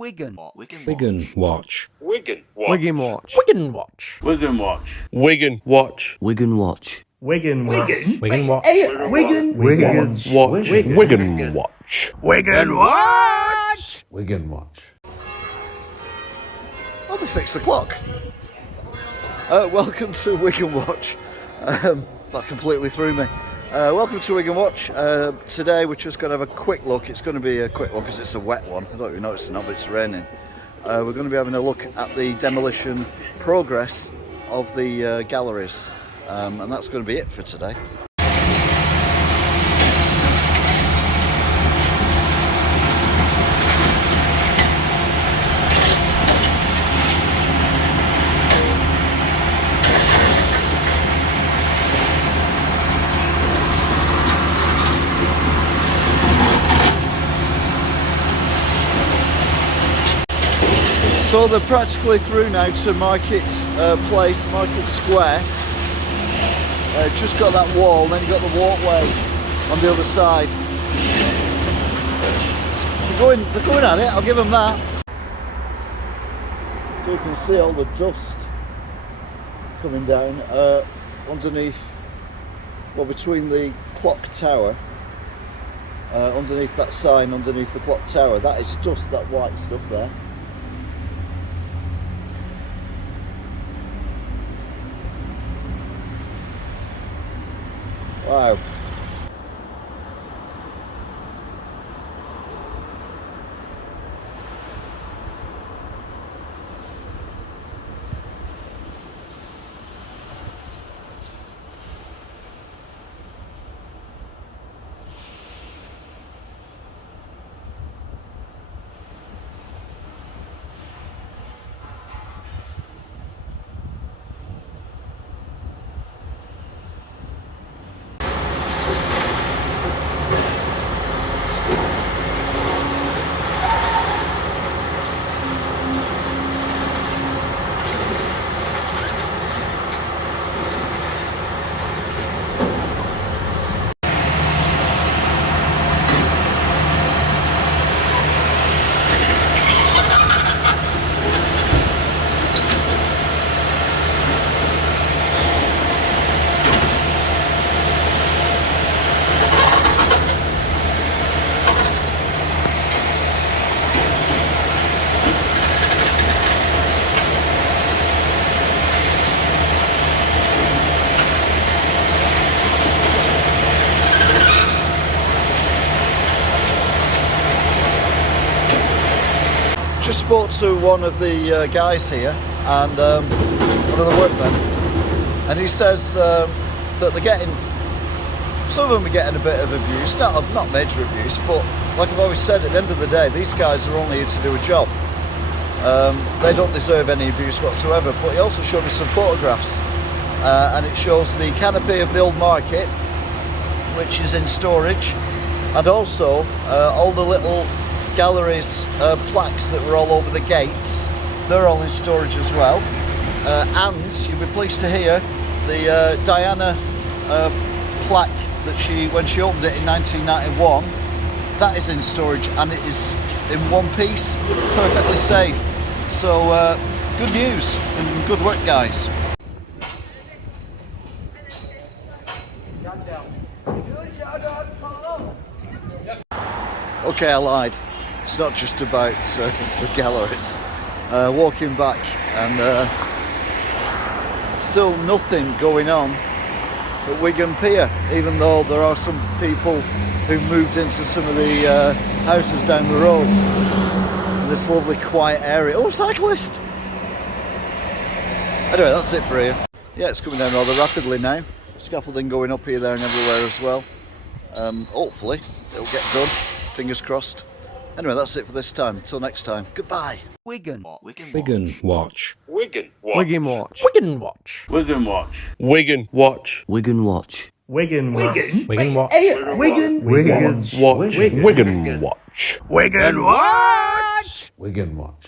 Wigan. Wigan Watch. Wigan Watch. Wigan Watch. Wigan Watch. Wigan Watch. Wigan Watch. Wigan Watch. Wigan Watch. Wigan Watch. Wigan. Wigan Watch. Wigan Watch. Wigan Watch. Wigan Watch. Oh, they fixed the clock. Welcome to Wigan Watch. That completely threw me. Welcome to Wigan Watch. Today we're just going to have a quick look. It's going to be a quick look because it's a wet one. I don't know if you noticed or not, but it's raining. We're going to be having a look at the demolition progress of the galleries. And that's going to be it for today. So they're practically through now to Market Place, Market Square. Just got that wall, then you got the walkway on the other side. They're going at it, I'll give them that. You can see all the dust coming down underneath, well, between the clock tower, underneath that sign, underneath the clock tower. That is dust, that white stuff there. Wow. Just spoke to one of the guys here, and one of the workmen, and he says that they're getting, some of them are getting a bit of abuse, not major abuse, but like I've always said, at the end of the day, these guys are only here to do a job. They don't deserve any abuse whatsoever. But he also showed me some photographs, and it shows the canopy of the old market, which is in storage, and also all the little galleries plaques that were all over the gates, they're all in storage as well. And you'll be pleased to hear the Diana plaque that when she opened it in 1991, that is in storage, and it is in one piece, perfectly safe. So good news and good work, guys. Okay, I lied. It's not just about the galleries. Walking back, and still nothing going on at Wigan Pier, even though there are some people who've moved into some of the houses down the road. This lovely quiet area. Oh, cyclist! Anyway, that's it for here. Yeah, it's coming down rather rapidly now. Scaffolding going up here, there and everywhere as well. Hopefully it'll get done, fingers crossed. Anyway, that's it for this time. Until next time, goodbye. Wigan. Wigan Watch. Wigan Watch. Wigan Watch. Wigan Watch. Wigan Watch. Wigan Watch. Wigan Watch. Wigan Watch. Wigan Watch. Wigan. Wigan Watch. Wigan Watch. Wigan Watch. Wigan Watch.